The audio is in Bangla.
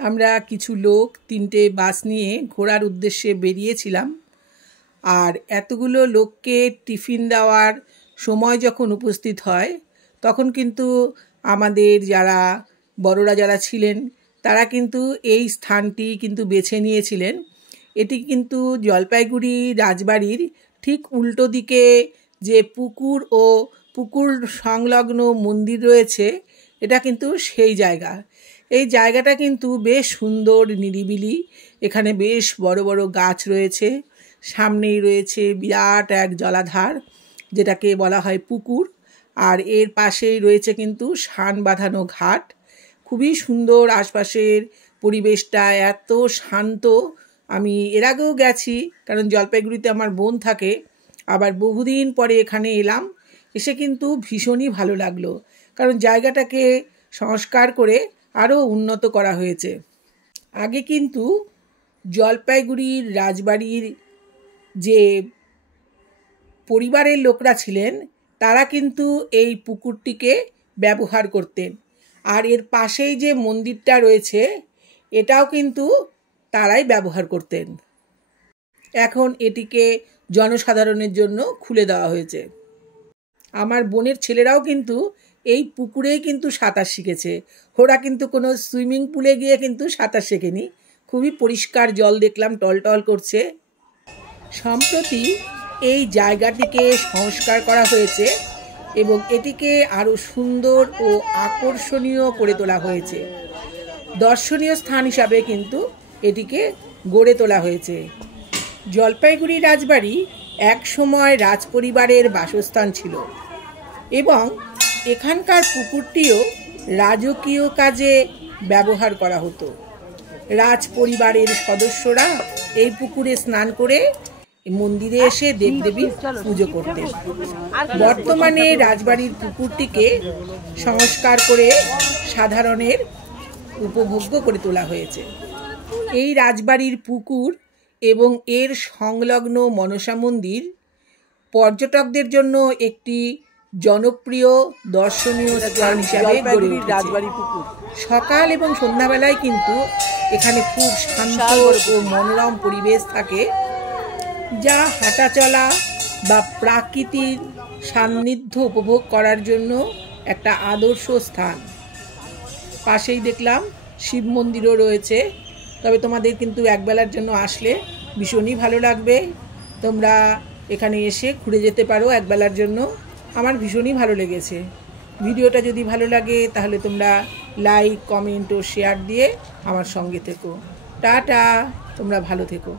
আমরা কিছু লোক 3টে বাস নিয়ে ঘোরার উদ্দেশ্যে বেরিয়েছিলাম। আর এতগুলো লোককে টিফিন দেওয়ার সময় যখন উপস্থিত হয় তখন কিন্তু আমাদের যারা বড়রা যারা ছিলেন তারা কিন্তু এই স্থানটি কিন্তু বেছে নিয়েছিলেন। এটি কিন্তু জলপাইগুড়ি রাজবাড়ির ঠিক উল্টো দিকে যে পুকুর ও পুকুর সংলগ্ন মন্দির রয়েছে, এটা কিন্তু সেই জায়গা। এই জায়গাটা কিন্তু বেশ সুন্দর, নিরিবিলি। এখানে বেশ বড় বড় গাছ রয়েছে, সামনেই রয়েছে বিরাট এক জলাধার যেটাকে বলা হয় পুকুর, আর এর পাশেই রয়েছে কিন্তু শান বাঁধানো ঘাট। খুবই সুন্দর, আশপাশের পরিবেশটা এত শান্ত। আমি এর আগেও গেছি, কারণ জলপাইগুড়িতে আমার বোন থাকে। আবার বহুদিন পরে এখানে এলাম, এসে কিন্তু ভীষণই ভালো লাগলো, কারণ জায়গাটাকে সংস্কার করে আরও উন্নত করা হয়েছে। আগে কিন্তু জলপাইগুড়ির রাজবাড়ির যে পরিবারের লোকরা ছিলেন তারা কিন্তু এই পুকুরটিকে ব্যবহার করতেন। আর এর পাশেই যে মন্দিরটা রয়েছে এটাও কিন্তু তারাই ব্যবহার করতেন। এখন এটিকে জনসাধারণের জন্য খুলে দেওয়া হয়েছে। আমার বোনের ছেলেরাও কিন্তু এই পুকুরেই কিন্তু সাঁতার শিখেছে। ওরা কিন্তু কোনো সুইমিং পুলে গিয়ে কিন্তু সাঁতার শেখেনি। খুবই পরিষ্কার জল দেখলাম, টলটল করছে। সম্প্রতি এই জায়গাটিকে সংস্কার করা হয়েছে এবং এটিকে আরও সুন্দর ও আকর্ষণীয় করে তোলা হয়েছে। দর্শনীয় স্থান হিসাবে কিন্তু এটিকে গড়ে তোলা হয়েছে। জলপাইগুড়ি রাজবাড়ি এক সময় রাজপরিবারের বাসস্থান ছিল এবং এখানকার পুকুরটিও রাজকীয় কাজে ব্যবহার করা হতো। রাজপরিবারের সদস্যরা এই পুকুরে স্নান করে মন্দিরে এসে দেবদেবীর পুজো করতেন। বর্তমানে রাজবাড়ির পুকুরটিকে সংস্কার করে সাধারণের উপভোগ্য করে তোলা হয়েছে। এই রাজবাড়ির পুকুর এবং এর সংলগ্ন মনসা মন্দির পর্যটকদের জন্য একটি জনপ্রিয় দর্শনীয় স্থান হিসাবে গড়ে উঠেছে। সকাল এবং সন্ধ্যাবেলায় কিন্তু এখানে খুব শান্ত ও মনোরম পরিবেশ থাকে, যা হাঁটা চলা বা প্রাকৃতিক সান্নিধ্য উপভোগ করার জন্য একটা আদর্শ স্থান। পাশেই দেখলাম শিব মন্দিরও রয়েছে। তবে তোমাদের কিন্তু একবেলার জন্য আসলে ভীষণই ভালো লাগবে। তোমরা এখানে এসে ঘুরে যেতে পারো একবেলার জন্য। আমার ভীষণই ভালো লেগেছে। ভিডিওটা যদি ভালো লাগে তাহলে তোমরা লাইক, কমেন্ট ও শেয়ার দিয়ে আমার সঙ্গে থেকো। টাটা, তোমরা ভালো থেকো।